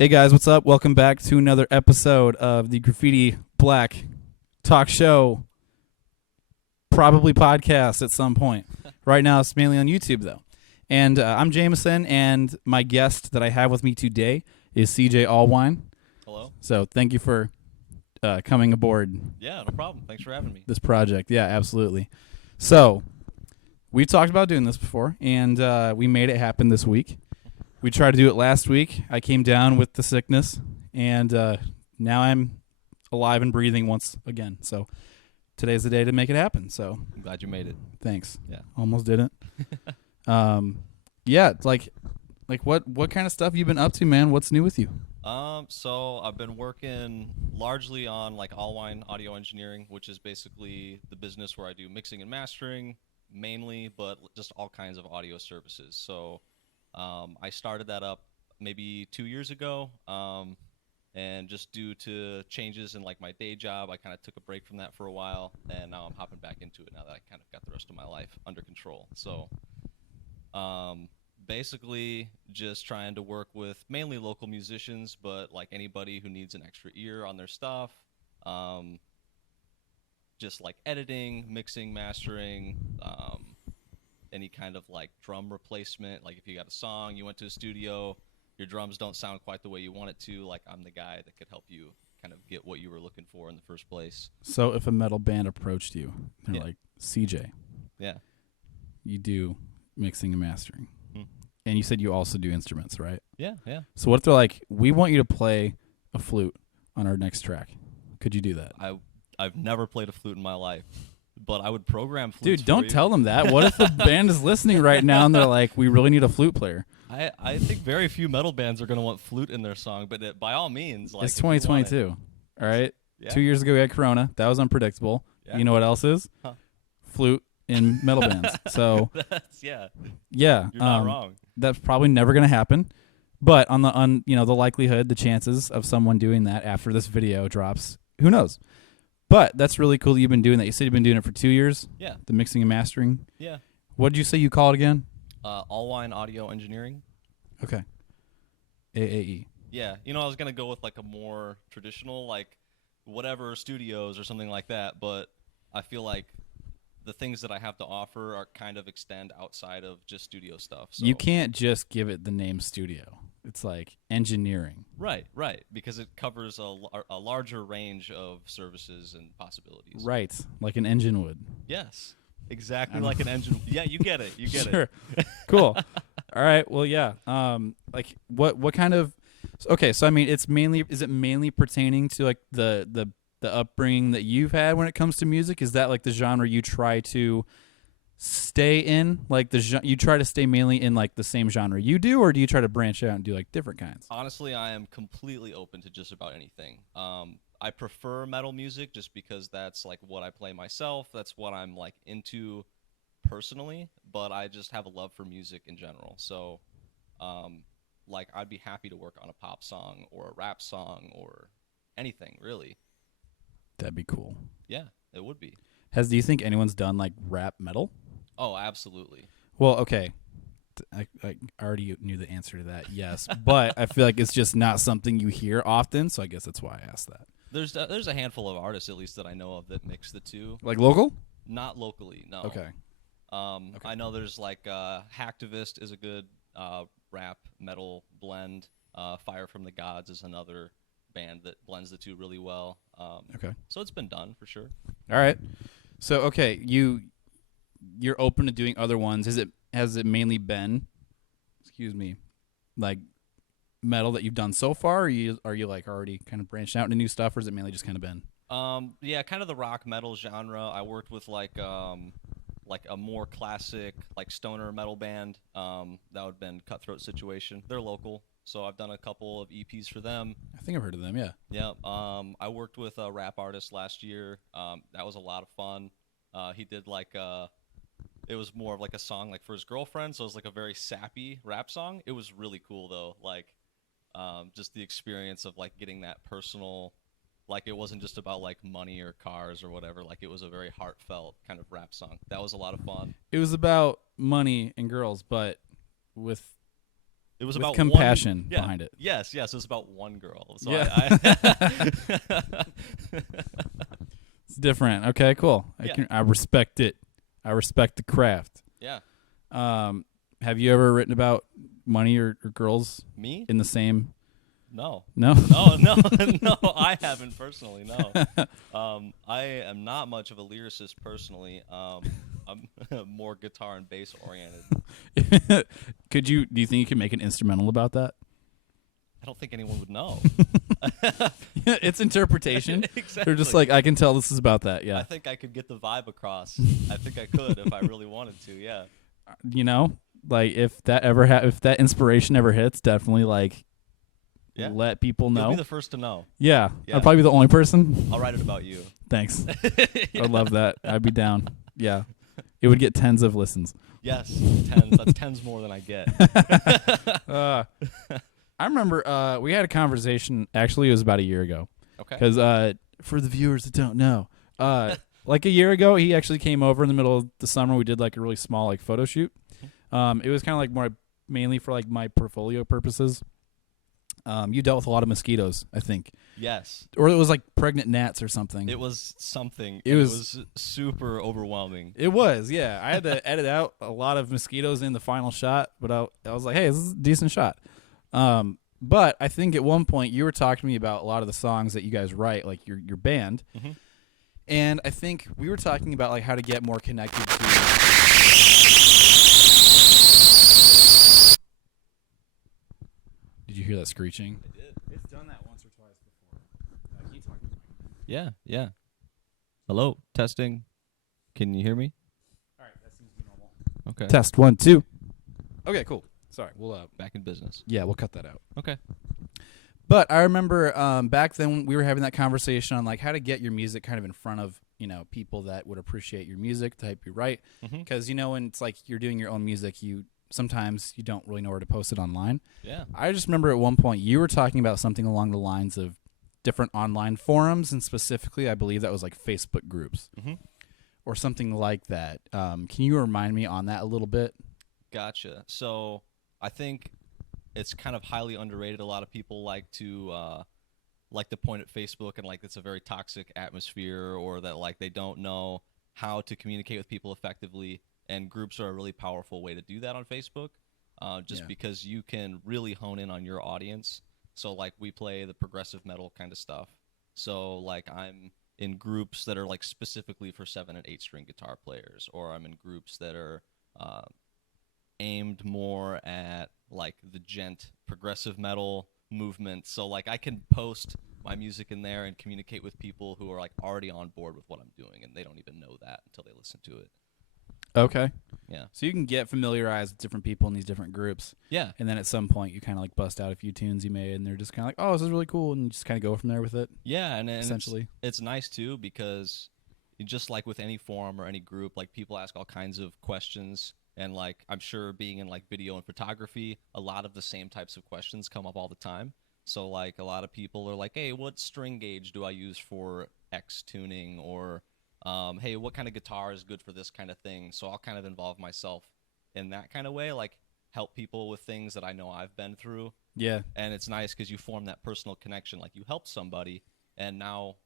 Hey guys, what's up? Welcome back to another episode of the Graffiti Black Talk Show, probably podcast at some point. Right now it's mainly on YouTube though. And I'm Jameson, and my guest that I have with me today is CJ Alwine. Hello. So thank you for coming aboard. Yeah, no problem. Thanks for having me. This project. Yeah, absolutely. So we talked about doing this before, and we made it happen this week. We tried to do it last week. I came down with the sickness, and now I'm alive and breathing once again. So today's the day to make it happen. So I'm glad you made it. thanks. Yeah. Almost didn't. Yeah, like what kind of stuff you been up to, man? What's new with you? So I've been working largely on like Alwine audio engineering, which is basically the business where I do mixing and mastering mainly, but just all kinds of audio services. So I started that up maybe 2 years ago, and just due to changes in like my day job, I kind of took a break from that for a while, and now I'm hopping back into it now that I kind of got the rest of my life under control. So basically just trying to work with mainly local musicians, but like anybody who needs an extra ear on their stuff, just like editing, mixing, mastering, any kind of like drum replacement. Like if you got a song, you went to a studio, your drums don't sound quite the way you want it to, like I'm the guy that could help you kind of get what you were looking for in the first place. So if a metal band approached you, they're Yeah. like, CJ, Yeah. you do mixing and mastering. Hmm. And you said you also do instruments, right? Yeah, yeah. So what if they're like, we want you to play a flute on our next track? Could you do that? I've never played a flute in my life, but I would program flutes. Dude, for don't you. tell them that. What if the band is listening right now and they're like, we really need a flute player? I think very few metal bands are going to want flute in their song, but by all means, like It's if you want it- 2022. All right. Yeah. 2 years ago, we had Corona. That was unpredictable. Yeah. You know what else is? Huh. Flute in metal bands. So, That's yeah. yeah. You're not wrong. That's probably never going to happen. But on the likelihood, the chances of someone doing that after this video drops, who knows? But that's really cool that you've been doing that. You said you've been doing it for 2 years, Yeah. the mixing and mastering. Yeah. What did you say you call it again? Alwine audio engineering. Okay. AAE. Yeah. I was going to go with like a more traditional, like whatever studios or something like that, but I feel like the things that I have to offer are kind of extend outside of just studio stuff. So. You can't just give it the name studio. It's like engineering. Right, because it covers a larger range of services and possibilities. Right, like an engine would. Yes, exactly like an engine. Yeah, you get it. You get Sure. it. Cool. All right. Well, yeah. Like what kind of? Okay, so I mean, is it mainly pertaining to like the upbringing that you've had when it comes to music? Is that like the genre you try to stay in? Like you try to stay mainly in like the same genre you do, or do you try to branch out and do like different kinds? Honestly, I am completely open to just about anything. I prefer metal music just because that's like what I play myself. That's what I'm like into personally, but I just have a love for music in general. So, like I'd be happy to work on a pop song or a rap song or anything really. That'd be cool. Yeah, it would be. Do you think anyone's done like rap metal? Oh, absolutely. Well, okay. I already knew the answer to that, yes. But I feel like it's just not something you hear often, so I guess that's why I asked that. There's a handful of artists, at least that I know of, that mix the two. Like local? Not locally, no. Okay. I know there's like Hacktivist is a good rap metal blend. Fire from the Gods is another band that blends the two really well. Okay. So it's been done for sure. All right. So okay, you're open to doing other ones. Has it mainly been, like metal that you've done so far? Or are you like already kind of branched out into new stuff, or has it mainly just kind of been? Yeah, kind of the rock metal genre. I worked with like a more classic like stoner metal band. That would have been Cutthroat Situation. They're local, so I've done a couple of EPs for them. I think I've heard of them. Yeah. Yeah. I worked with a rap artist last year. That was a lot of fun. He did like it was more of like a song like for his girlfriend, so it was like a very sappy rap song. It was really cool though. Like just the experience of like getting that personal. Like it wasn't just about like money or cars or whatever. Like it was a very heartfelt kind of rap song. That was a lot of fun. It was about money and girls, but with it was With about compassion one, yeah, behind it. Yes, yes, it was about one girl. So Yeah. I It's different. Okay, cool. Yeah. I respect it. I respect the craft. Yeah. Have you ever written about money or girls Me? in the same? No. No. No, no, no. I haven't personally. No. I am not much of a lyricist personally. I'm more guitar and bass oriented. Do you think you could make an instrumental about that? I don't think anyone would know. It's interpretation. Exactly. They're just like, I can tell this is about that. I Yeah. think I could get the vibe across. I think I could if I really wanted to. Yeah. You know, like if that ever if that inspiration ever hits, definitely like Yeah. let people know. You'll be the first to know. Yeah. Yeah. I'd probably be the only person. I'll write it about you. Thanks. Yeah. I'd love that. I'd be down. Yeah. It would get tens of listens. Yes, tens. That's tens more than I get. I remember we had a conversation. Actually, it was about a year ago. Okay. Because for the viewers that don't know, like a year ago, he actually came over in the middle of the summer. We did like a really small like photo shoot. It was kind of like more mainly for like my portfolio purposes. You dealt with a lot of mosquitoes, I think. Yes. Or it was like pregnant gnats or something. It was something. It was super overwhelming. It was, yeah. I had to edit out a lot of mosquitoes in the final shot, but I was like, hey, this is a decent shot. But I think at one point you were talking to me about a lot of the songs that you guys write, like your band. Mm-hmm. And I think we were talking about like how to get more connected to. Did you hear that screeching? I did. It's done that once or twice before. Can you talk to me? Yeah, yeah. Hello, testing. Can you hear me? All right, that seems to be normal. Okay. Test 1 2. Okay, cool. Sorry, we'll Back in business. yeah, we'll cut that out. Okay. But I remember back then when we were having that conversation on like how to get your music kind of in front of, you know, people that would appreciate your music, the type you write. Because, you know, when it's like you're doing your own music, sometimes you don't really know where to post it online. Yeah. I just remember at one point you were talking about something along the lines of different online forums, and specifically I believe that was like Facebook groups or something like that. Can you remind me on that a little bit? Gotcha. So I think it's kind of highly underrated. A lot of people like to point at Facebook and like it's a very toxic atmosphere, or that like they don't know how to communicate with people effectively. And groups are a really powerful way to do that on Facebook, because you can really hone in on your audience. So like we play the progressive metal kind of stuff. So like I'm in groups that are like specifically for 7 and 8 string guitar players, or I'm in groups that are aimed more at like the progressive metal movement. So like I can post my music in there and communicate with people who are like already on board with what I'm doing, and they don't even know that until they listen to it. Okay. Yeah. So you can get familiarized with different people in these different groups. Yeah. And then at some point you kind of like bust out a few tunes you made, and they're just kind of like, oh, this is really cool. And you just kind of go from there with it. Yeah. And essentially. It's nice too, because just like with any forum or any group, like people ask all kinds of questions. And like I'm sure being in like video and photography, a lot of the same types of questions come up all the time. So like a lot of people are like, hey, what string gauge do I use for X tuning? Or hey, what kind of guitar is good for this kind of thing? So I'll kind of involve myself in that kind of way, like help people with things that I know I've been through. Yeah. And it's nice because you form that personal connection. Like you help somebody, and now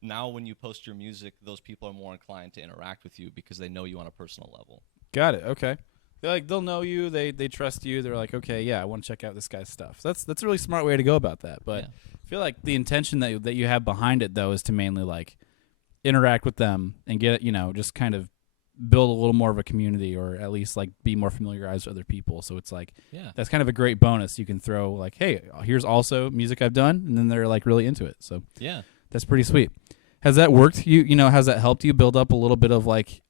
when you post your music, those people are more inclined to interact with you because they know you on a personal level. Got it. Okay. They'll know you. They trust you. They're like, okay, yeah, I want to check out this guy's stuff. So that's a really smart way to go about that. But Yeah. I feel like the intention that you have behind it though is to mainly like interact with them and get, you know, just kind of build a little more of a community, or at least like be more familiarized with other people. So it's like, that's kind of a great bonus you can throw, like, hey, here's also music I've done, and then they're like really into it. So yeah, that's pretty sweet. Has that worked? You know, has that helped you build up a little bit of like,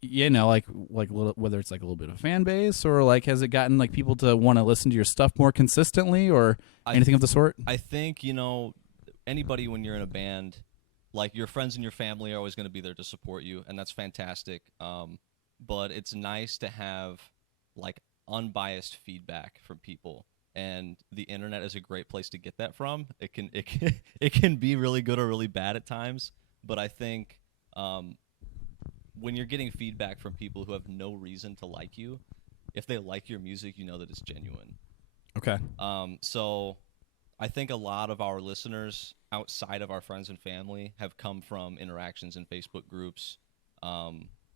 you know, like whether it's like a little bit of fan base, or like has it gotten like people to want to listen to your stuff more consistently, or anything of the sort? I think, you know, anybody when you're in a band, like your friends and your family are always going to be there to support you, and that's fantastic. But it's nice to have like unbiased feedback from people, and the internet is a great place to get that from. It can be really good or really bad at times, but I think when you're getting feedback from people who have no reason to like you, if they like your music, you know that it's genuine. Okay. So I think a lot of our listeners outside of our friends and family have come from interactions in Facebook groups.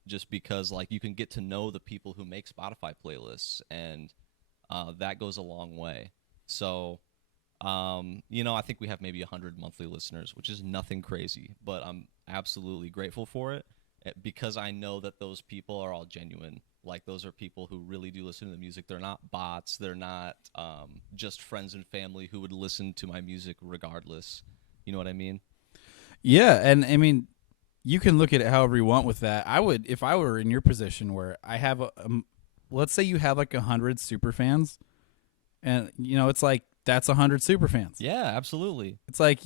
Just because like you can get to know the people who make Spotify playlists, and that goes a long way. So, I think we have maybe 100 monthly listeners, which is nothing crazy, but I'm absolutely grateful for it because I know that those people are all genuine. Like those are people who really do listen to the music. They're not bots. They're not just friends and family who would listen to my music regardless. You know what I mean? Yeah, and I mean, you can look at it however you want with that. I would, if I were in your position where I have let's say you have like 100 super fans, and it's like that's 100 super fans. Yeah, absolutely. It's like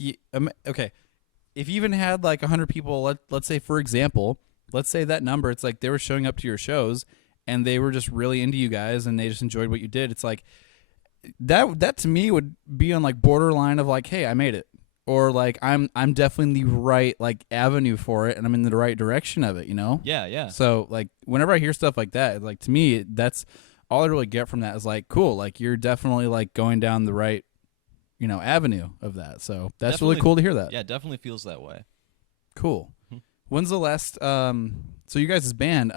okay, if you even had like 100 people, let's say for example, let's say that number, it's like they were showing up to your shows and they were just really into you guys and they just enjoyed what you did. It's like that to me would be on like borderline of like, hey, I made it. Or like I'm definitely in the right like avenue for it and I'm in the right direction of it, Yeah, yeah. So like whenever I hear stuff like that, like to me that's all I really get from that is like, cool, like you're definitely like going down the right avenue of that. So that's Definitely, really cool to hear that. Yeah, definitely feels that way. Cool. Mhm. When's the last so you guys' band,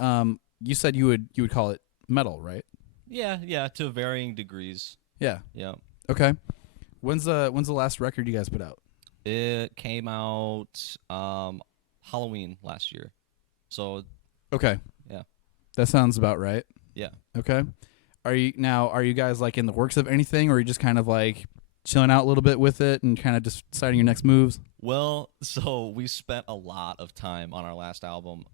you said you would call it metal, right? Yeah, to varying degrees. Yeah. Yeah. Okay. When's the last record you guys put out? It came out Halloween last year. So, Okay. yeah. That sounds about right. Yeah. Okay. Are you guys like in the works of anything, or are you just kind of like chilling out a little bit with it and kind of just deciding your next moves? Well, so we spent a lot of time on our last album,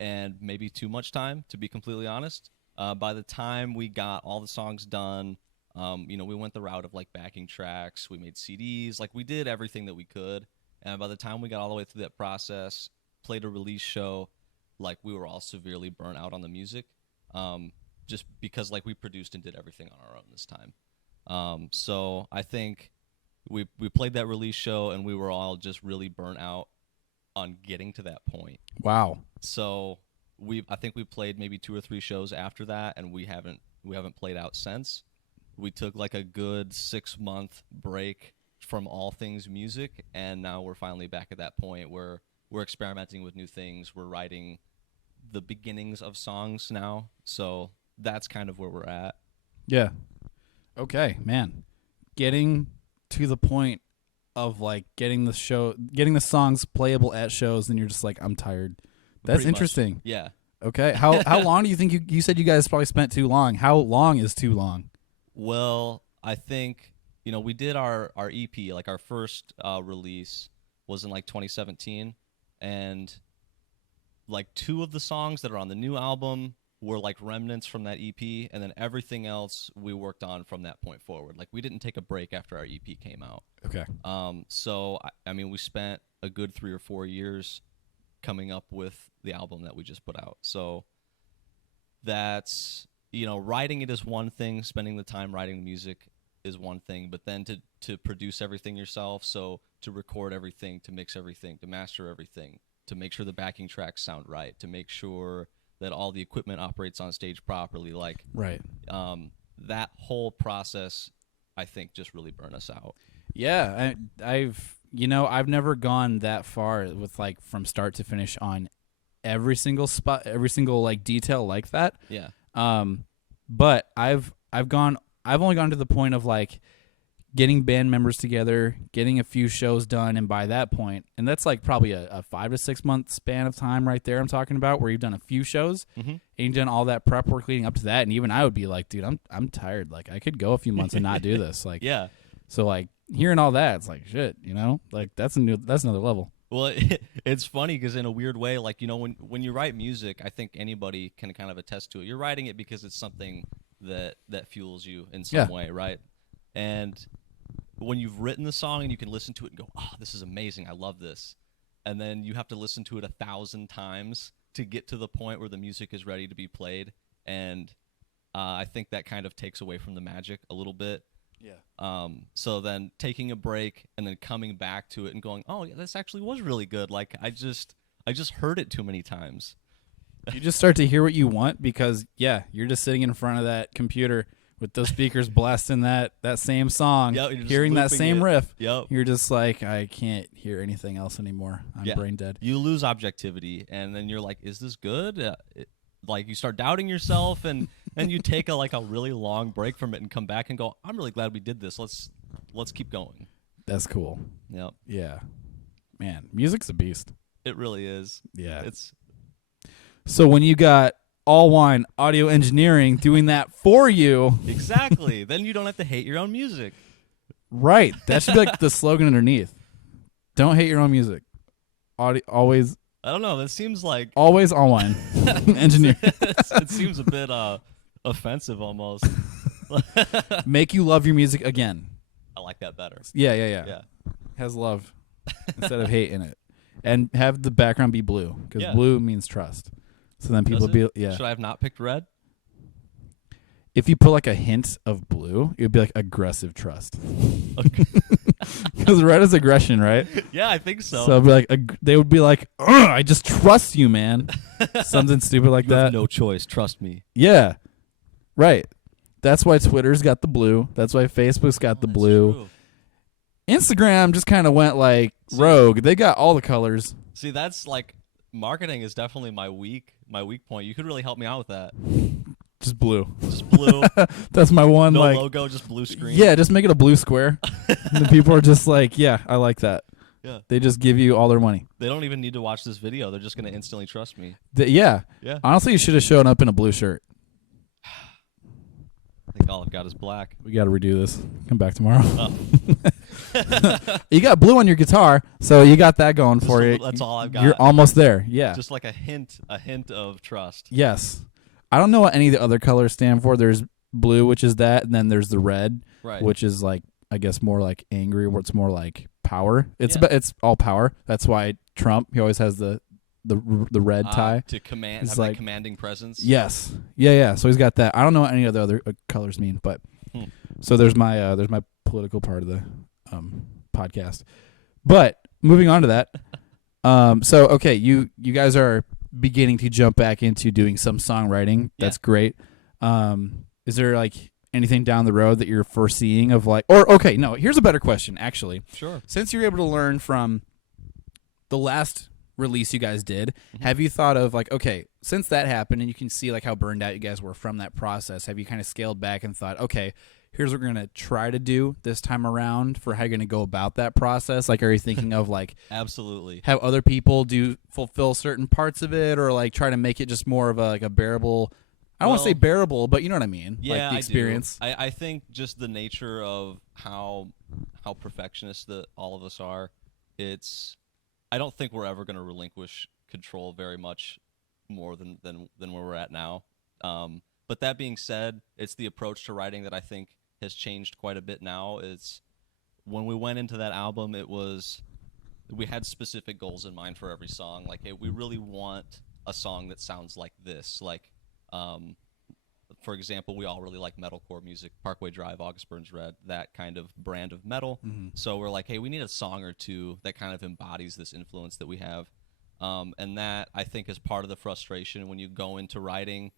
and maybe too much time, to be completely honest. By the time we got all the songs done, we went the route of like backing tracks. We made CDs, like we did everything that we could. And by the time we got all the way through that process, played a release show, like we were all severely burnt out on the music, just because like we produced and did everything on our own this time. So I think we played that release show and we were all just really burnt out on getting to that point. Wow. So I think we played maybe 2 or 3 shows after that, and we haven't played out since. We took like a good 6-month break from all things music, and now we're finally back at that point where we're experimenting with new things. We're writing the beginnings of songs now, so that's kind of where we're at. Yeah. Okay, man. Getting to the point of like getting the songs playable at shows, and you're just like, I'm tired. That's Pretty interesting. Much. Yeah. Okay. How long do you think you said you guys probably spent too long? How long is too long? Well, I think we did our EP, like our first release was in like 2017, and like 2 of the songs that are on the new album were like remnants from that EP, and then everything else we worked on from that point forward. Like we didn't take a break after our EP came out. Okay. So I mean, we spent a good 3 or 4 years coming up with the album that we just put out. So that's writing it is one thing, spending the time writing the music is one thing, but then to produce everything yourself, so to record everything, to mix everything, to master everything, to make sure the backing tracks sound right, to make sure that all the equipment operates on stage properly, like right. That whole process, I think, just really burned us out. Yeah, I've never gone that far with like from start to finish on every single spot, every single like detail like that. Yeah. But I've only gone to the point of like getting band members together, getting a few shows done, and by that point, and that's like probably a 5 to 6 month span of time right there I'm talking about, where you've done a few shows and you've done all that prep work leading up to that, and even I would be like, dude, I'm tired. Like I could go a few months and not do this. Like yeah. So like hearing all that, it's like shit, like that's another level. Well, it's funny because in a weird way, like, when you write music, I think anybody can kind of attest to it. You're writing it because it's something that fuels you in some way, right? And when you've written the song and you can listen to it and go, oh, this is amazing, I love this. And then you have to listen to it 1,000 times to get to the point where the music is ready to be played. And I think that kind of takes away from the magic a little bit. Yeah. So then taking a break and then coming back to it and going, oh, yeah, this actually was really good. Like I just heard it too many times. You just start to hear what you want because, yeah, you're just sitting in front of that computer with those speakers blasting that same song, Yep, you're just hearing that looping same it. riff. Yep. You're just like, I can't hear anything else anymore. I'm Yeah. brain dead. You lose objectivity, and then you're like, is this good? Like you start doubting yourself, and then you take a really long break from it and come back and go, I'm really glad we did this. Let's keep going. That's cool. Yep. Yeah. Man, music's a beast. It really is. Yeah. It's So when you got Alwine Audio Engineering doing that for you, exactly. Then you don't have to hate your own music. right? That should be like the slogan underneath. Don't hate your own music. Always I don't know. That seems like Alwine Engineering. it seems a bit offensive almost. Make you love your music again. I like that better. Yeah. Yeah. Has love instead of hate in it, and have the background be blue because Yeah. blue means trust. So then people Does it? be Should I have not picked red? If you put like a hint of blue, it would be like aggressive trust. Okay. Because red is aggression, right? Yeah, I think so. So it'd be like they would be like, "Ugh, I just trust you, man." Something stupid like you that. have no choice. Trust me. Yeah, right. That's why Twitter's got the blue. That's why Facebook's got the That's blue. true. Instagram just kind of went like rogue. They got all the colors. See, that's like marketing is definitely my weak point. You could really help me out with that. Just blue. Just blue, That's my one. no like, logo, just blue screen. yeah, just make it a blue square. And the people are just like, yeah, I like that. Yeah. They just give you all their money. They don't even need to watch this video. They're just gonna instantly trust me. Yeah. Yeah. Honestly, you should have shown up in a blue shirt. I think all I've got is black. We got to redo this. Come back tomorrow. Oh. You got blue on your guitar, so you got that going for you. That's all I've got. You're almost there. Yeah. Just like a hint of trust. Yes. I don't know what any of the other colors stand for. There's blue, which is that, and then there's the red, Right. which is like, I guess, more like angry, where it's more like power. It's Yeah. it's all power. That's why Trump, he always has the red tie. To command, It's have like- that commanding presence. Yes. Yeah. So he's got that. I don't know what any of the other colors mean, but so there's my political part of the podcast. But moving on to that. So okay, you guys are beginning to jump back into doing some songwriting. That's great. Is there like anything down the road that you're foreseeing of like, or okay, no, here's a better question actually. Sure. Since you're able to learn from the last release you guys did, have you thought of like, okay, since that happened and you can see like how burned out you guys were from that process, have you kind of scaled back and thought, okay, here's what we're going to try to do this time around for how you're going to go about that process? Like, are you thinking of like Absolutely. have other people fulfill certain parts of it, or like try to make it just more of a bearable, I don't want to say bearable, but you know what I mean? Yeah, like the experience. I do. I think just the nature of how perfectionist that all of us are, I don't think we're ever going to relinquish control very much more than where we're at now. But that being said, it's the approach to writing that I think has changed quite a bit now. It's when we went into that album, we had specific goals in mind for every song. Like, hey, we really want a song that sounds like this. Like, for example, we all really like metalcore music, Parkway Drive, August Burns Red, that kind of brand of metal. So we're like, hey, we need a song or two that kind of embodies this influence that we have. And that, I think, is part of the frustration when you go into writing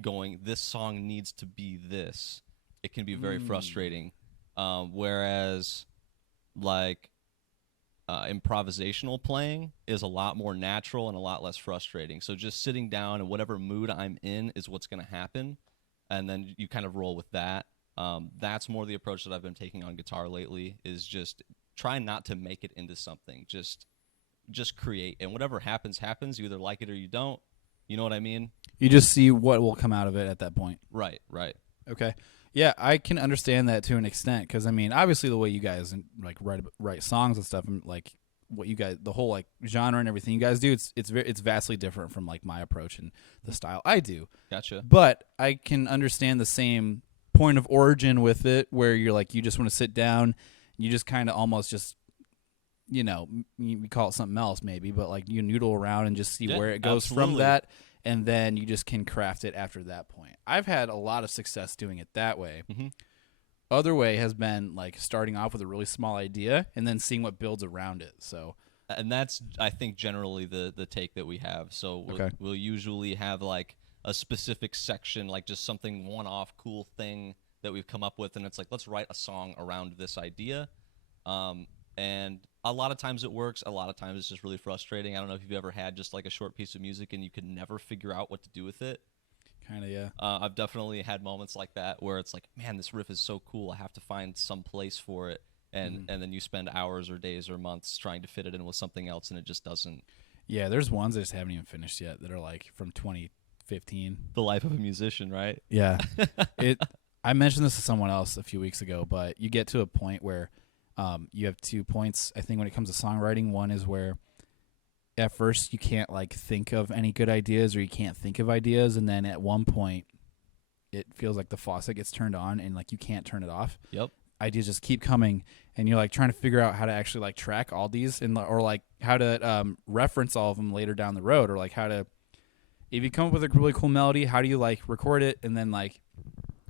going, this song needs to be this. It can be very frustrating. Whereas, like, improvisational playing is a lot more natural and a lot less frustrating. So just sitting down and whatever mood I'm in is what's going to happen, and then you kind of roll with that. That's more the approach that I've been taking on guitar lately, is just try not to make it into something. Just create, and whatever happens. You either like it or you don't. You know what I mean? You just see what will come out of it at that point. Right. Okay. Yeah, I can understand that to an extent, because I mean, obviously the way you guys like write songs and stuff, and like what you guys, the whole like genre and everything you guys do, it's vastly different from like my approach and the style I do. Gotcha. But I can understand the same point of origin with it, where you're like, you just want to sit down, you just kind of almost just, you know, we call it something else maybe, but like you noodle around and just see where it goes from that. And then you just can craft it after that point. I've had a lot of success doing it that way. Other way has been like starting off with a really small idea and then seeing what builds around it. So, and that's, I think, generally the take that we have. So we'll usually have like a specific section, like just something one-off cool thing that we've come up with, and it's like, let's write a song around this idea. And a lot of times it works. A lot of times it's just really frustrating. I don't know if you've ever had just like a short piece of music and you could never figure out what to do with it. Kind of, yeah. I've definitely had moments like that where it's like, man, this riff is so cool. I have to find some place for it. And then you spend hours or days or months trying to fit it in with something else, and it just doesn't. Yeah, there's ones I just haven't even finished yet that are like from 2015. The life of a musician, right? Yeah. I mentioned this to someone else a few weeks ago, but you get to a point where you have 2 points, I think, when it comes to songwriting. One is where at first you can't like think of any good ideas, or you can't think of ideas, and then at one point it feels like the faucet gets turned on and like you can't turn it off. Yep. Ideas just keep coming, and you're like trying to figure out how to actually like track all these, and or like how to reference all of them later down the road, or like how to, if you come up with a really cool melody, how do you like record it and then like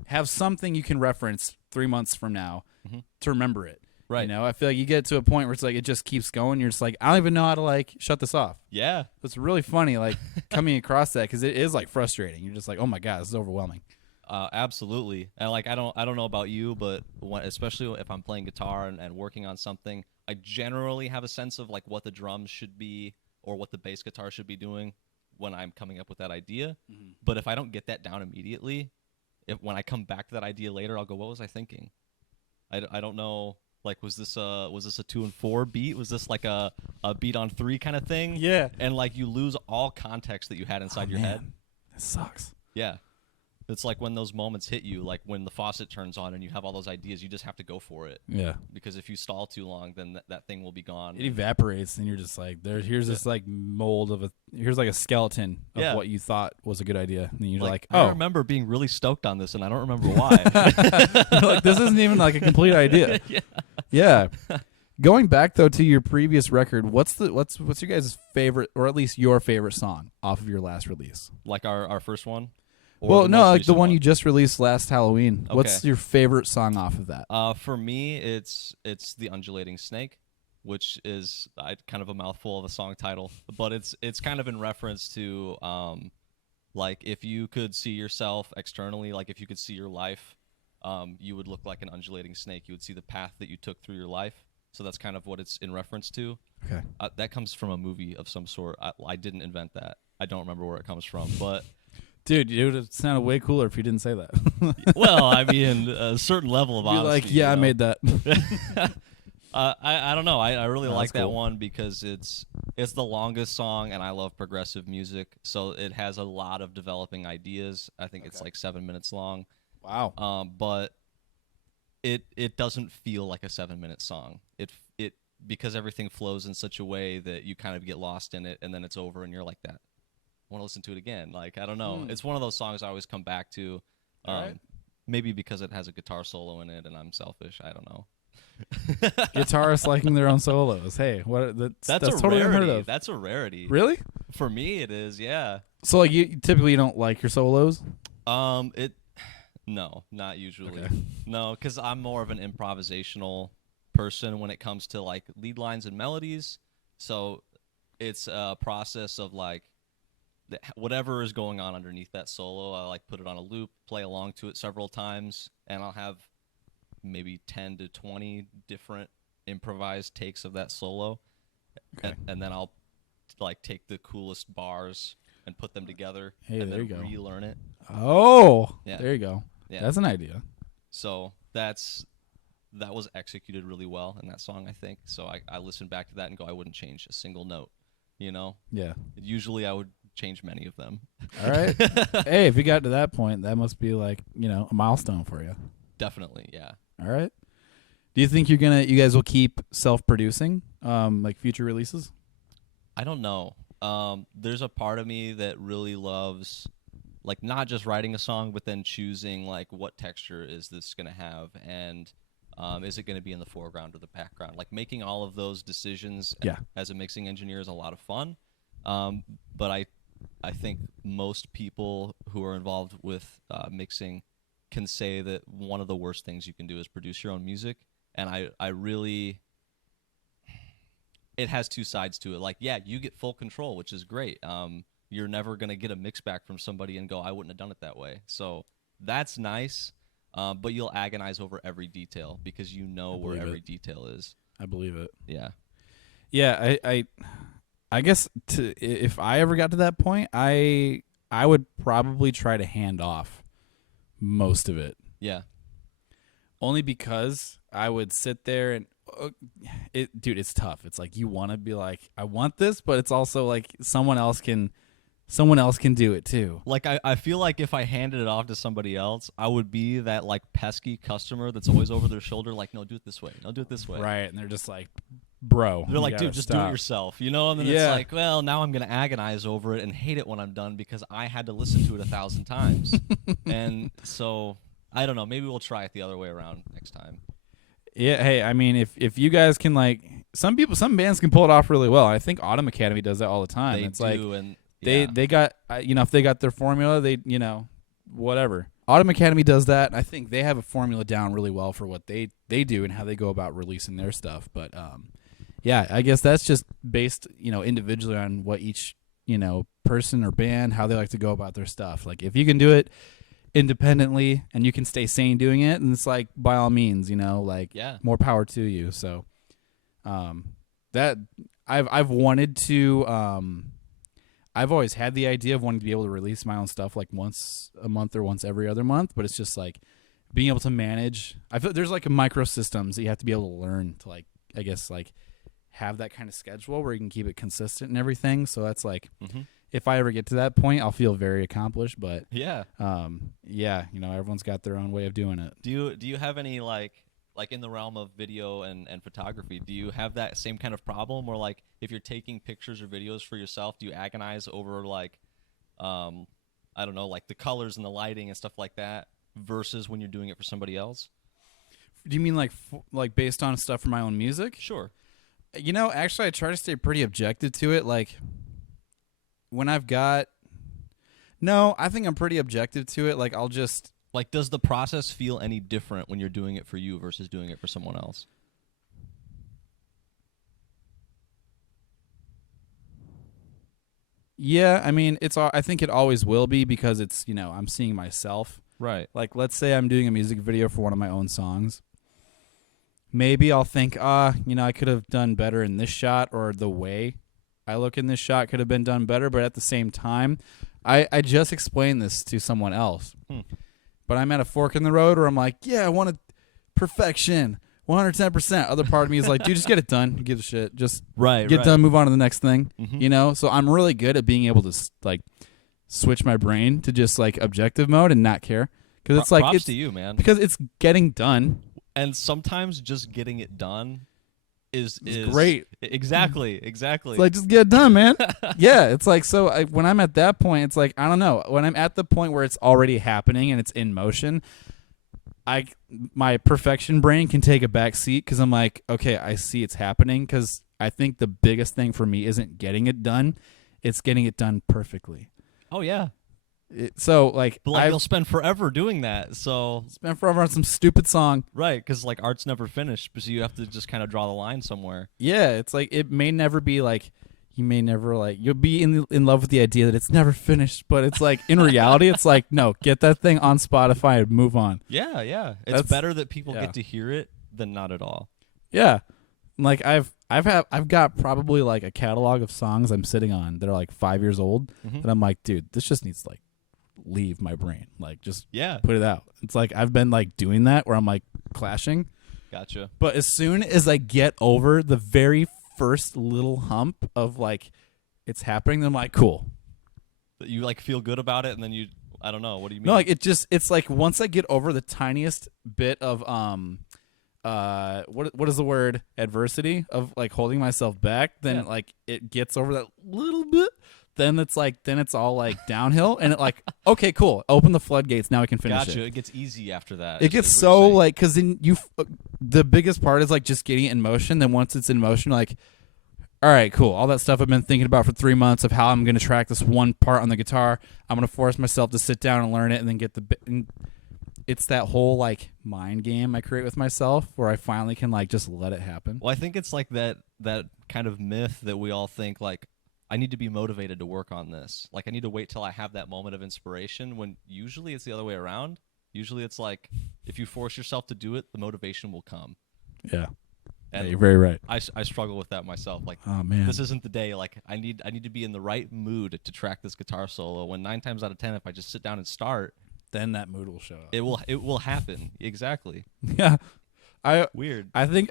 have something you can reference 3 months from now to remember it. Right. You know, I feel like you get to a point where it's like it just keeps going. You're just like, I don't even know how to like shut this off. Yeah. It's really funny like coming across that, because it is like frustrating. You're just like, oh my god, this is overwhelming. Absolutely. And like I don't know about you, but especially if I'm playing guitar and working on something, I generally have a sense of like what the drums should be or what the bass guitar should be doing when I'm coming up with that idea. But if I don't get that down immediately, when I come back to that idea later, I'll go, what was I thinking? I don't know. Like, was this a 2 and 4 beat? Was this like a beat on 3 kind of thing? Yeah. And like you lose all context that you had inside your head. That sucks. Yeah. It's like when those moments hit you, like when the faucet turns on and you have all those ideas, you just have to go for it. Yeah. Because if you stall too long, then that thing will be gone. It evaporates, and you're just like, here's this like mold of here's like a skeleton of what you thought was a good idea, and then you're like, oh, I remember being really stoked on this, and I don't remember why. like this isn't even like a complete idea. Yeah. Going back though to your previous record, what's your guys' favorite, or at least your favorite song off of your last release? Like our first one. Well, no, like the one you just released last Halloween. Okay. What's your favorite song off of that? For me, it's The Undulating Snake, which is kind of a mouthful of a song title, but it's kind of in reference to like if you could see yourself externally, like if you could see your life, you would look like an undulating snake. You would see the path that you took through your life. So that's kind of what it's in reference to. Okay. That comes from a movie of some sort. I didn't invent that. I don't remember where it comes from, but. Dude, it would have sounded way cooler if you didn't say that. Well, I mean, a certain level of honesty. You're like, yeah, I made that. I don't know. I really like that cool. one because it's the longest song, and I love progressive music, so it has a lot of developing ideas. I think it's like 7 minutes long. Wow. But it doesn't feel like a 7-minute song. It because everything flows in such a way that you kind of get lost in it, and then it's over, and you're like that. I want to listen to it again. Like, I don't know. It's one of those songs I always come back to. Right. Maybe because it has a guitar solo in it and I'm selfish. I don't know. Guitarists liking their own solos. Hey, that's a totally rarity. unheard of. That's a rarity. Really? For me, it is. Yeah. So, like, you typically don't like your solos? No, not usually. Okay. No, because I'm more of an improvisational person when it comes to like lead lines and melodies. So it's a process of like whatever is going on underneath that solo. I like put it on a loop, play along to it several times, and I'll have maybe 10 to 20 different improvised takes of that solo. Okay. And then I'll like take the coolest bars and put them together Hey, and there then you go. relearn it. Oh, Yeah. there you go. Yeah. That's an idea. So that was executed really well in that song, I think. So I listen back to that and go, I wouldn't change a single note, you know? Yeah. Usually I would change many of them. All right. Hey, if you got to that point, that must be like, a milestone for you. Definitely, yeah. All right. Do you think you guys will keep self-producing, like future releases? I don't know. There's a part of me that really loves, like, not just writing a song, but then choosing, like, what texture is this going to have, and is it going to be in the foreground or the background? Like, making all of those decisions as a mixing engineer is a lot of fun. But I think most people who are involved with mixing can say that one of the worst things you can do is produce your own music. And I really, it has two sides to it. Like, yeah, you get full control, which is great. You're never going to get a mix back from somebody and go, I wouldn't have done it that way. So that's nice. but you'll agonize over every detail because you know where every detail is. I believe it. Yeah. Yeah, I guess if I ever got to that point, I would probably try to hand off most of it. Yeah. Only because I would sit there and dude, it's tough. It's like you want to be like, I want this, but it's also like someone else can do it too. Like I feel like if I handed it off to somebody else, I would be that like pesky customer that's always over their shoulder, like, no, do it this way. No, do it this way. Right. And they're just like, bro. They're like, dude, just do it yourself, you know? And then it's Yeah. like, well, now I'm going to agonize over it and hate it when I'm done because I had to listen to it 1,000 times. And so, I don't know. Maybe we'll try it the other way around next time. Yeah, hey, I mean, if you guys can, like, some bands can pull it off really well. I think Autumn Academy does that all the time. It's do, like and they got, if they got their formula, they, whatever. Autumn Academy does that. I think they have a formula down really well for what they do and how they go about releasing their stuff. But yeah, I guess that's just based, individually on what each, person or band, how they like to go about their stuff. Like, if you can do it independently and you can stay sane doing it, and it's like, by all means, more power to you. So that I've wanted to I've always had the idea of wanting to be able to release my own stuff like once a month or once every other month, but it's just like being able to manage. I feel there's like a micro systems that you have to be able to learn to, like, I guess, like, have that kind of schedule where you can keep it consistent and everything. So that's like, if I ever get to that point, I'll feel very accomplished. But yeah, everyone's got their own way of doing it. Do you have any like in the realm of video and photography, do you have that same kind of problem, or like if you're taking pictures or videos for yourself, do you agonize over like I don't know, like the colors and the lighting and stuff like that versus when you're doing it for somebody else? Do you mean like based on stuff for my own music? Sure. Actually, I try to stay pretty objective to it. Like, when I've got... No, I think I'm pretty objective to it. Like, I'll just... Like, does the process feel any different when you're doing it for you versus doing it for someone else? Yeah, I mean, I think it always will be because it's, I'm seeing myself. Right. Like, let's say I'm doing a music video for one of my own songs. Maybe I'll think, I could have done better in this shot, or the way I look in this shot could have been done better. But at the same time, I just explained this to someone else. But I'm at a fork in the road where I'm like, yeah, I wanted perfection, 110%. Other part of me is like, dude, just get it done. Who gives a shit? Just get it done, move on to the next thing. So I'm really good at being able to like switch my brain to just like objective mode and not care. Because it's like, props to you, man. Because it's getting done. And sometimes just getting it done is great. Exactly. It's like, just get it done, man. Yeah, it's like, so when I'm at that point, it's like, I don't know. When I'm at the point where it's already happening and it's in motion, my perfection brain can take a back seat because I'm like, okay, I see it's happening. Because I think the biggest thing for me isn't getting it done, it's getting it done perfectly. Oh yeah. So like, but like, you'll spend forever doing that. So spend forever on some stupid song, right? Because like art's never finished, so you have to just kind of draw the line somewhere. Yeah, it's like it may never be like, you may never like, you'll be in love with the idea that it's never finished, but it's like in reality, it's like, no, get that thing on Spotify and move on. Yeah. It's better that people get to hear it than not at all. Yeah, like I've got probably like a catalog of songs I'm sitting on that are like 5 years old, and I'm like, dude, this just needs to like leave my brain, like just put it out. It's like I've been like doing that where I'm like clashing. Gotcha. But as soon as I get over the very first little hump of like it's happening, then I'm like, cool. You like feel good about it, and then I don't know, what do you mean? No, like it's like once I get over the tiniest bit of what is the word, adversity of like holding myself back, then like it gets over that little bit, then it's all like downhill, and it like, okay, cool, open the floodgates, now I can finish Gotcha. it. It gets easy after that. It gets so like, because then the biggest part is like just getting it in motion. Then once it's in motion, like, all right, cool, all that stuff I've been thinking about for 3 months of how I'm going to track this one part on the guitar, I'm going to force myself to sit down and learn it, and then get the bit. And it's that whole like mind game I create with myself where I finally can like just let it happen. Well, I think it's like that kind of myth that we all think like, I need to be motivated to work on this. Like, I need to wait till I have that moment of inspiration, when usually it's the other way around. Usually it's like if you force yourself to do it, the motivation will come. Yeah. And you're very right. I struggle with that myself. Like, Oh man, this isn't the day. Like, I need to be in the right mood to track this guitar solo. When 9 times out of 10, if I just sit down and start, then that mood will show up. it will happen. Exactly. Yeah. Weird. I think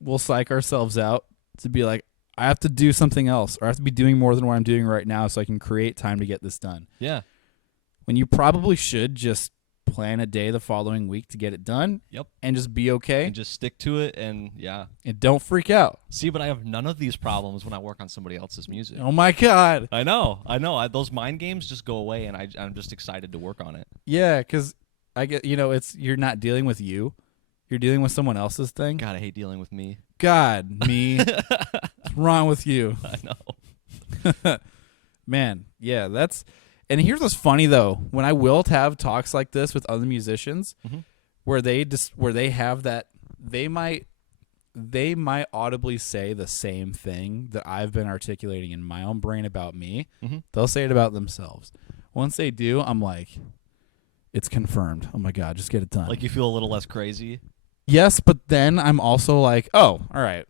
we'll psych ourselves out to be like, I have to do something else, or I have to be doing more than what I'm doing right now so I can create time to get this done. Yeah. When you probably should just plan a day the following week to get it done. Yep. And just be okay. And just stick to it, and yeah. And don't freak out. See, but I have none of these problems when I work on somebody else's music. Oh my God. I know. Those mind games just go away, and I'm just excited to work on it. Yeah, because I get, you're not dealing with you. You're dealing with someone else's thing. God, I hate dealing with me. God, me. What's wrong with you? I know. Man, yeah, and here's what's funny though. When I will have talks like this with other musicians, where they have that, they might audibly say the same thing that I've been articulating in my own brain about me. They'll say it about themselves. Once they do, I'm like, it's confirmed. Oh my God, just get it done. Like, you feel a little less crazy. Yes, but then I'm also like, oh, all right.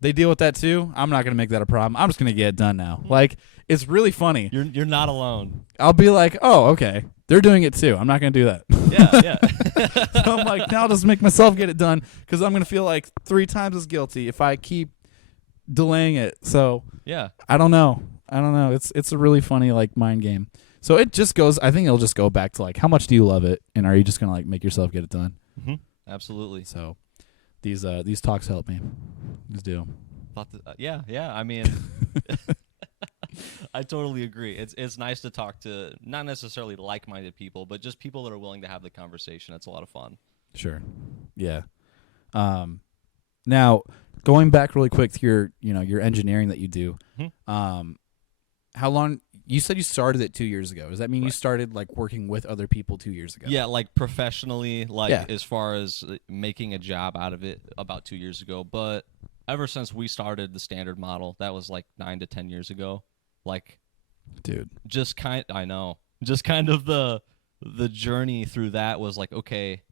They deal with that too. I'm not going to make that a problem. I'm just going to get it done now. Like, it's really funny. You're not alone. I'll be like, oh, okay. They're doing it too. I'm not going to do that. Yeah. So I'm like, now I'll just make myself get it done because I'm going to feel like 3 times as guilty if I keep delaying it. So yeah. I don't know. It's a really funny like mind game. So it just goes, I think it'll just go back to like, how much do you love it? And are you just going to like make yourself get it done? Absolutely. So these talks help me. Just do. Yeah. I mean, I totally agree. It's nice to talk to not necessarily like-minded people, but just people that are willing to have the conversation. It's a lot of fun. Sure. Yeah. Now going back really quick to your engineering that you do. How long? You said you started it 2 years ago. Does that mean you started like working with other people 2 years ago? Yeah, like professionally, as far as making a job out of it about 2 years ago. But ever since we started the standard model, that was like 9 to 10 years ago. Like, dude, just kind of the journey through that was like, okay,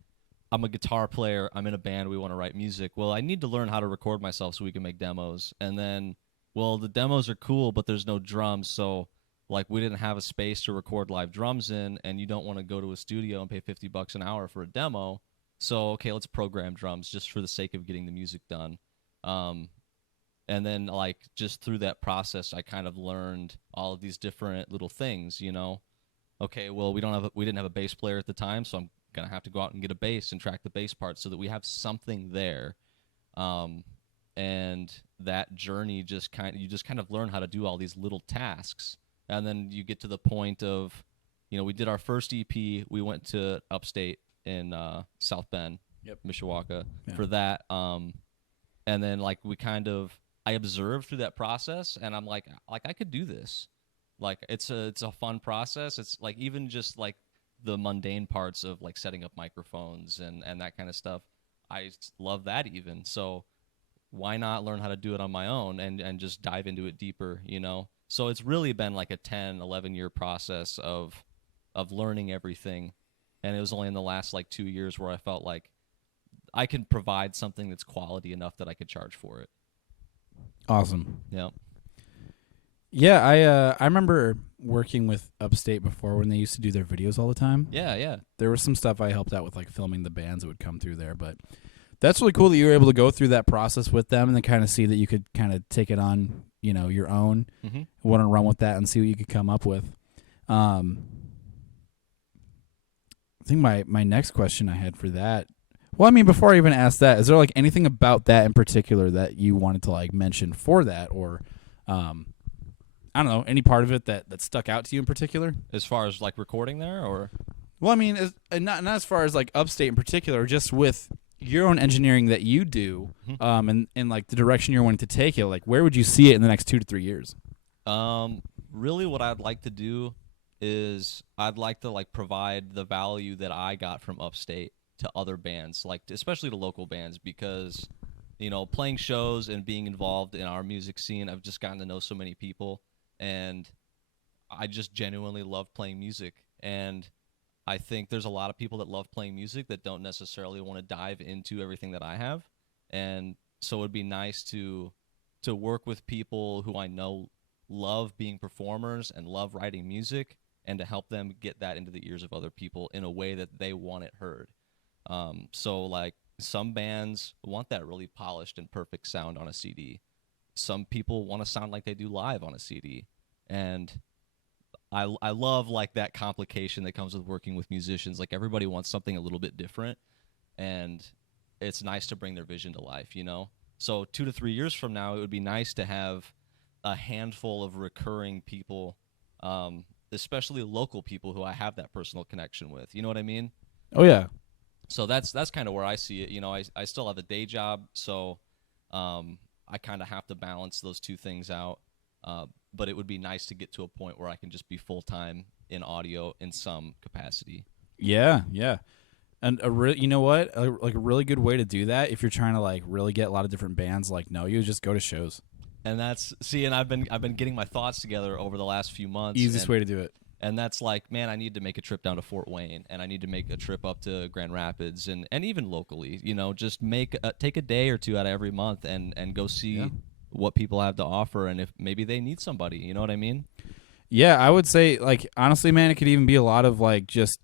I'm a guitar player. I'm in a band. We want to write music. Well, I need to learn how to record myself so we can make demos. And then, well, the demos are cool, but there's no drums, so like we didn't have a space to record live drums in, and you don't want to go to a studio and pay $50 an hour for a demo. So, okay, let's program drums just for the sake of getting the music done. And then, like, just through that process, I kind of learned all of these different little things, Okay, well, we didn't have a bass player at the time, so I'm going to have to go out and get a bass and track the bass part so that we have something there. And that journey you just kind of learn how to do all these little tasks. And then you get to the point of, we did our first EP. We went to upstate in South Bend, Mishawaka, for that. And then like I observed through that process, and I'm like I could do this. Like it's a fun process. It's like even just like the mundane parts of like setting up microphones and that kind of stuff. I love that even. So why not learn how to do it on my own and just dive into it deeper, So it's really been like a 10, 11-year process of learning everything. And it was only in the last like 2 years where I felt like I can provide something that's quality enough that I could charge for it. Awesome. Yeah. Yeah, I remember working with Upstate before when they used to do their videos all the time. Yeah. There was some stuff I helped out with, like filming the bands that would come through there, but that's really cool that you were able to go through that process with them and then kind of see that you could kind of take it on, your own, want to run with that and see what you could come up with. I think my next question I had for that, well, I mean, before I even ask that, is there like anything about that in particular that you wanted to like mention for that, or I don't know, any part of it that stuck out to you in particular? As far as like recording there, or? Well, I mean, not as far as like Upstate in particular, just with your own engineering that you do, and like the direction you're wanting to take it. Like, where would you see it in the next 2 to 3 years? Really, what I'd like to do is I'd like to like provide the value that I got from Upstate to other bands, like especially to local bands, because playing shows and being involved in our music scene, I've just gotten to know so many people, and I just genuinely love playing music, and I think there's a lot of people that love playing music that don't necessarily want to dive into everything that I have. And so it'd be nice to work with people who I know love being performers and love writing music, and to help them get that into the ears of other people in a way that they want it heard. So like some bands want that really polished and perfect sound on a CD. Some people want to sound like they do live on a CD. And I love like that complication that comes with working with musicians. Like everybody wants something a little bit different, and it's nice to bring their vision to life, you know? So 2 to 3 years from now, it would be nice to have a handful of recurring people, especially local people who I have that personal connection with. You know what I mean? Oh yeah. So that's kind of where I see it. You know, I still have a day job, so I kind of have to balance those two things out. But it would be nice to get to a point where I can just be full-time in audio in some capacity. Yeah, yeah. And you know what? Like a really good way to do that, if you're trying to like really get a lot of different bands like know you, just go to shows. And and I've been getting my thoughts together over the last few months. Easiest way to do it. And that's like, man, I need to make a trip down to Fort Wayne, and I need to make a trip up to Grand Rapids, and even locally, you know, just take a day or two out of every month and go see what people have to offer, and if maybe they need somebody, you know what I mean? Yeah, I would say, like, honestly, man, it could even be a lot of like just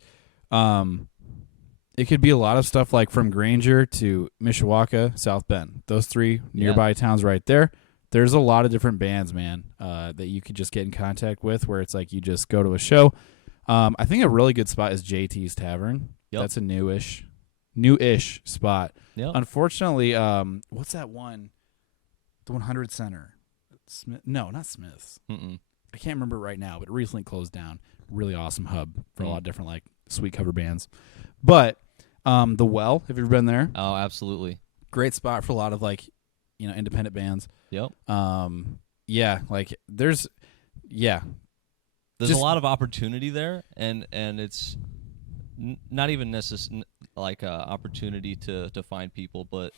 it could be a lot of stuff like from Granger to Mishawaka, South Bend. Those 3 nearby towns right there. There's a lot of different bands, man, that you could just get in contact with, where it's like you just go to a show. I think a really good spot is JT's Tavern. Yep. That's a newish spot. Yep. Unfortunately, what's that one? The 100 Center. No, not Smith's. Mm-mm. I can't remember right now, but it recently closed down. Really awesome hub for a lot of different like sweet cover bands. But the Well, have you ever been there? Oh, absolutely. Great spot for a lot of like, you know, independent bands. Yep. Yeah, like there's a lot of opportunity there, and it's not even necessarily like an opportunity to find people, but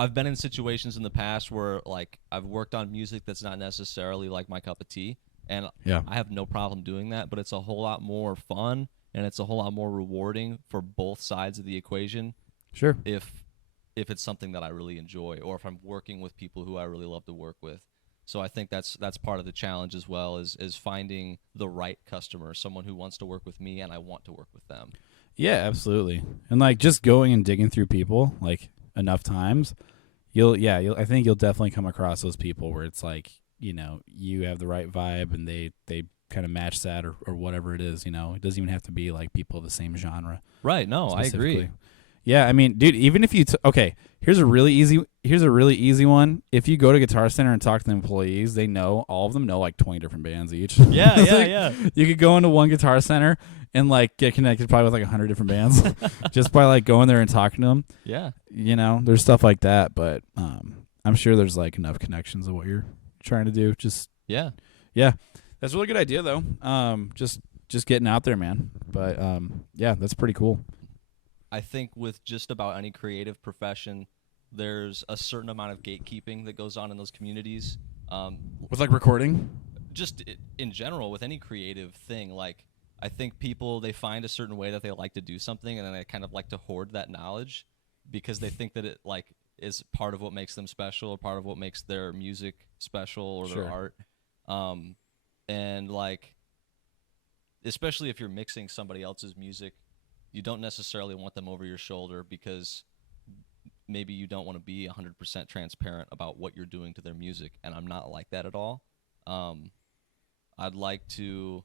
I've been in situations in the past where like I've worked on music that's not necessarily like my cup of tea, and I have no problem doing that, but it's a whole lot more fun, and it's a whole lot more rewarding for both sides of the equation. Sure. If it's something that I really enjoy, or if I'm working with people who I really love to work with. So I think that's part of the challenge as well, is finding the right customer, someone who wants to work with me and I want to work with them. Yeah, absolutely. And like just going and digging through people like enough times, I think you'll definitely come across those people where it's like, you know, you have the right vibe and they kind of match that or whatever it is, you know. It doesn't even have to be like people of the same genre. Right, no, I agree. Yeah, I mean, dude, even if you okay, here's a really easy one. If you go to Guitar Center and talk to the employees, they know, all of them know like 20 different bands each. Yeah, yeah. You could go into one Guitar Center and like get connected probably with like 100 different bands just by like going there and talking to them. Yeah. You know, there's stuff like that, but I'm sure there's like enough connections of what you're trying to do. Just Yeah. That's a really good idea though. Just getting out there, man. But yeah, that's pretty cool. I think with just about any creative profession, there's a certain amount of gatekeeping that goes on in those communities. With like recording? Just in general, with any creative thing, like I think people, they find a certain way that they like to do something, and then they kind of like to hoard that knowledge because they think that it like is part of what makes them special, or part of what makes their music special, or their art. And like, especially if you're mixing somebody else's music, you don't necessarily want them over your shoulder because maybe you don't want to be 100% transparent about what you're doing to their music, and I'm not like that at all. I'd like to,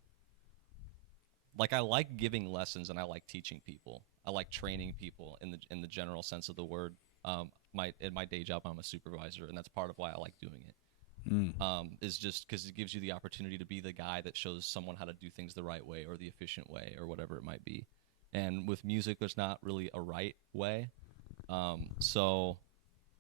like, I like giving lessons and I like teaching people. I like training people in the general sense of the word. In my day job, I'm a supervisor, and that's part of why I like doing it. Is just because it gives you the opportunity to be the guy that shows someone how to do things the right way or the efficient way or whatever it might be. And with music, there's not really a right way. So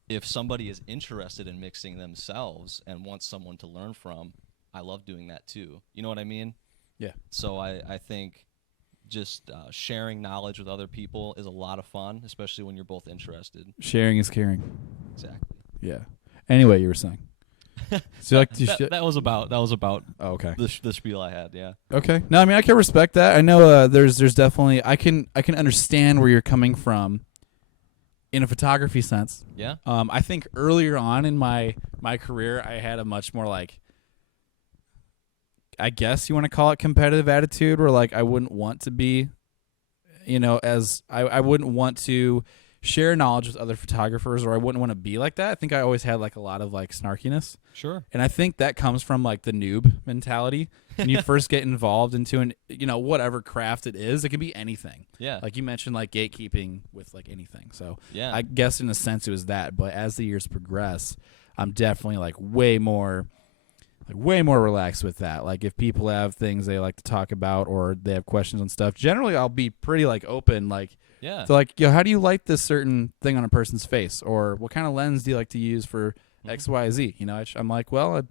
if somebody is interested in mixing themselves and wants someone to learn from, I love doing that too. You know what I mean? Yeah. So I think just sharing knowledge with other people is a lot of fun, especially when you're both interested. Sharing is caring. Exactly. Yeah. Anyway, you were saying. So like that was about Oh, okay. the spiel I had. Yeah. Okay. No, I mean I can respect that. I know there's definitely I can understand where you're coming from in a photography sense. Yeah. I think earlier on in my career I had a much more like, I guess you want to call it competitive attitude, where like I wouldn't want to be, as I wouldn't want to share knowledge with other photographers, or I wouldn't want to be like that. I think I always had like a lot of like snarkiness. Sure. And I think that comes from like the noob mentality. When you first get involved into an, whatever craft it is, it can be anything. Yeah. Like you mentioned, like gatekeeping with like anything. So Yeah. I guess in a sense it was that. But as the years progress, I'm definitely like way more relaxed with that. Like if people have things they like to talk about or they have questions on stuff, generally I'll be pretty like open. Like, yeah. so like, how do you light this certain thing on a person's face, or what kind of lens do you like to use for X, Y, Z? I'm like, well,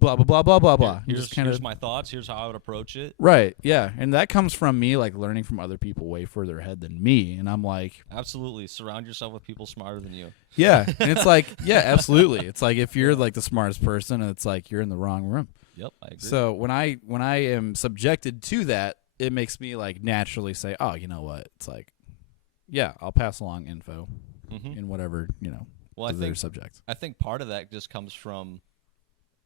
blah blah blah blah blah blah. Here's my thoughts. Here's how I would approach it. Right. Yeah, and that comes from me like learning from other people way further ahead than me, and I'm like, absolutely, surround yourself with people smarter than you. Yeah, and it's like, yeah, absolutely. It's like if you're like the smartest person, it's like you're in the wrong room. Yep, I agree. So when I am subjected to that, it makes me like naturally say, oh, you know what? It's like, yeah, I'll pass along info in whatever well, their subject. I think part of that just comes from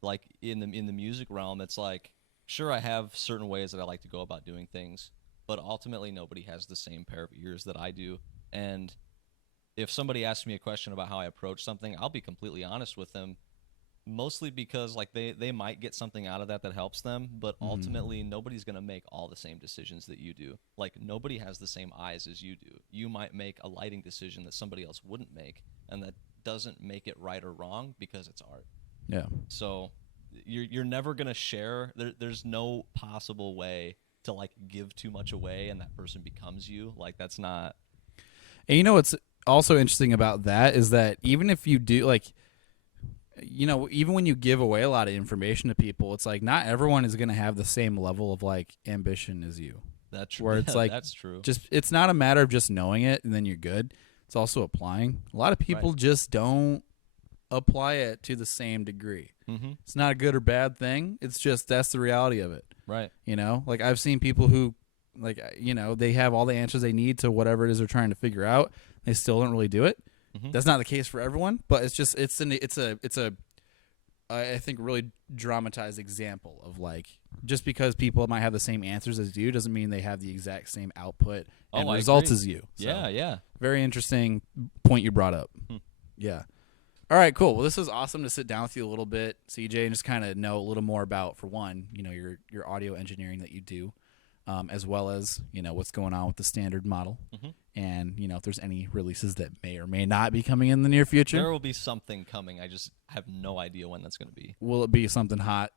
like in the music realm. It's like, sure, I have certain ways that I like to go about doing things, but ultimately nobody has the same pair of ears that I do. And if somebody asks me a question about how I approach something, I'll be completely honest with them, mostly because like they might get something out of that helps them, but ultimately nobody's going to make all the same decisions that you do. Like nobody has the same eyes as you do. You might make a lighting decision that somebody else wouldn't make, and that doesn't make it right or wrong because it's art. Yeah. So you're never going to share. There's no possible way to like give too much away and that person becomes you. Like that's not. And what's also interesting about that is that even if you do like, even when you give away a lot of information to people, it's like not everyone is going to have the same level of like ambition as you. That's true. Where it's like, that's true. Just it's not a matter of just knowing it and then you're good. It's also applying. A lot of people just don't apply it to the same degree. It's not a good or bad thing. It's just that's the reality of it. Right. Like I've seen people who like they have all the answers they need to whatever it is they're trying to figure out. They still don't really do it. That's not the case for everyone, but it's just it's a I think really dramatized example of like just because people might have the same answers as you doesn't mean they have the exact same output and results as you. So, yeah. Very interesting point you brought up. Yeah. All right, cool. Well, this was awesome to sit down with you a little bit, CJ, and just kind of know a little more about, for one, your audio engineering that you do, as well as what's going on with the standard model, and if there's any releases that may or may not be coming in the near future. There will be something coming. I just have no idea when that's going to be. Will it be something hot?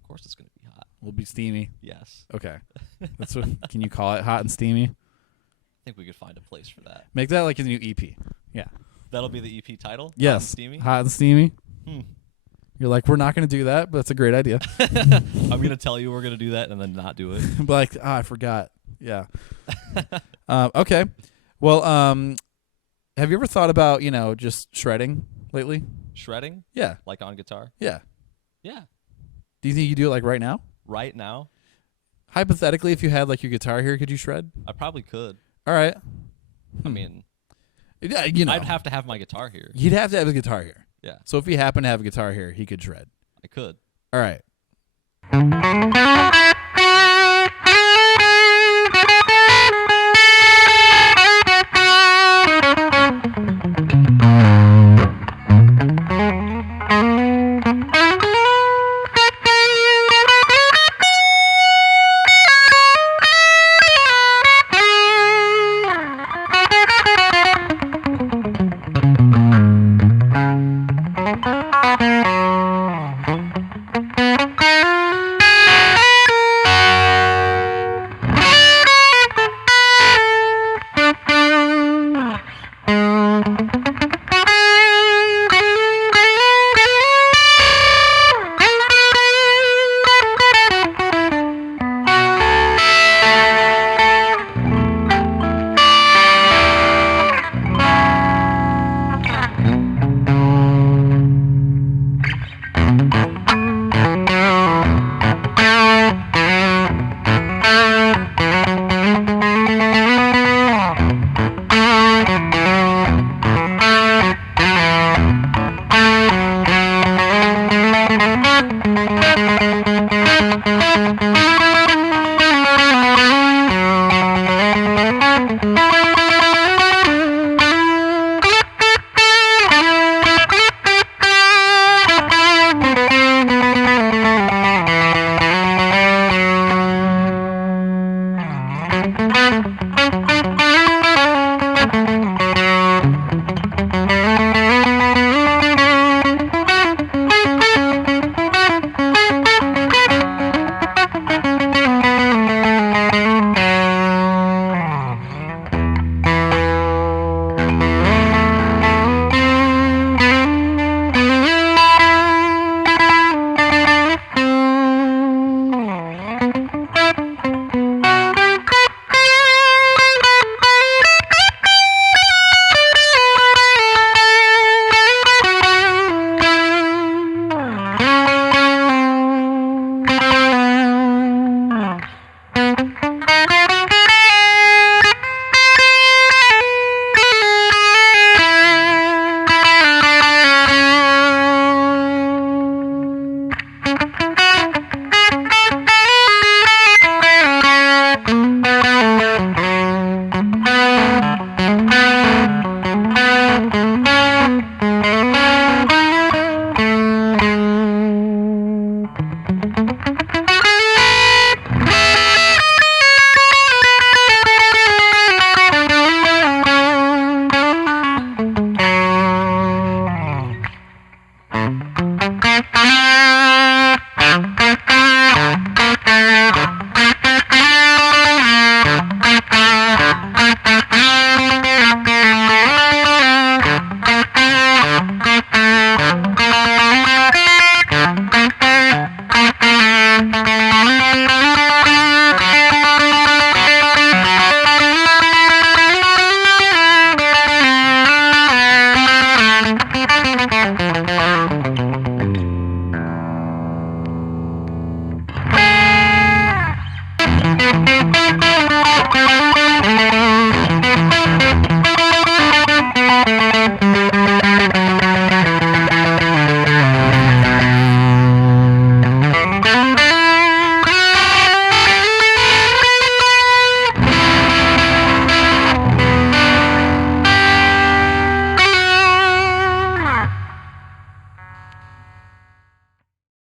Of course, it's going to be hot. Will it be steamy? Yes. Okay. That's what. Can you call it hot and steamy? I think we could find a place for that. Make that like a new EP. Yeah. That'll be the EP title? Yes. Hot and steamy? Hot and steamy. You're like, we're not going to do that, but that's a great idea. I'm going to tell you we're going to do that and then not do it. But like, I forgot. Yeah. Okay. Well, have you ever thought about, just shredding lately? Shredding? Yeah. Like on guitar? Yeah. Yeah. Do you think you do it like right now? Right now? Hypothetically, if you had like your guitar here, could you shred? I probably could. All right. I mean, yeah, I'd have to have my guitar here. He'd have to have his guitar here. Yeah. So if he happened to have a guitar here, he could shred. I could. All right.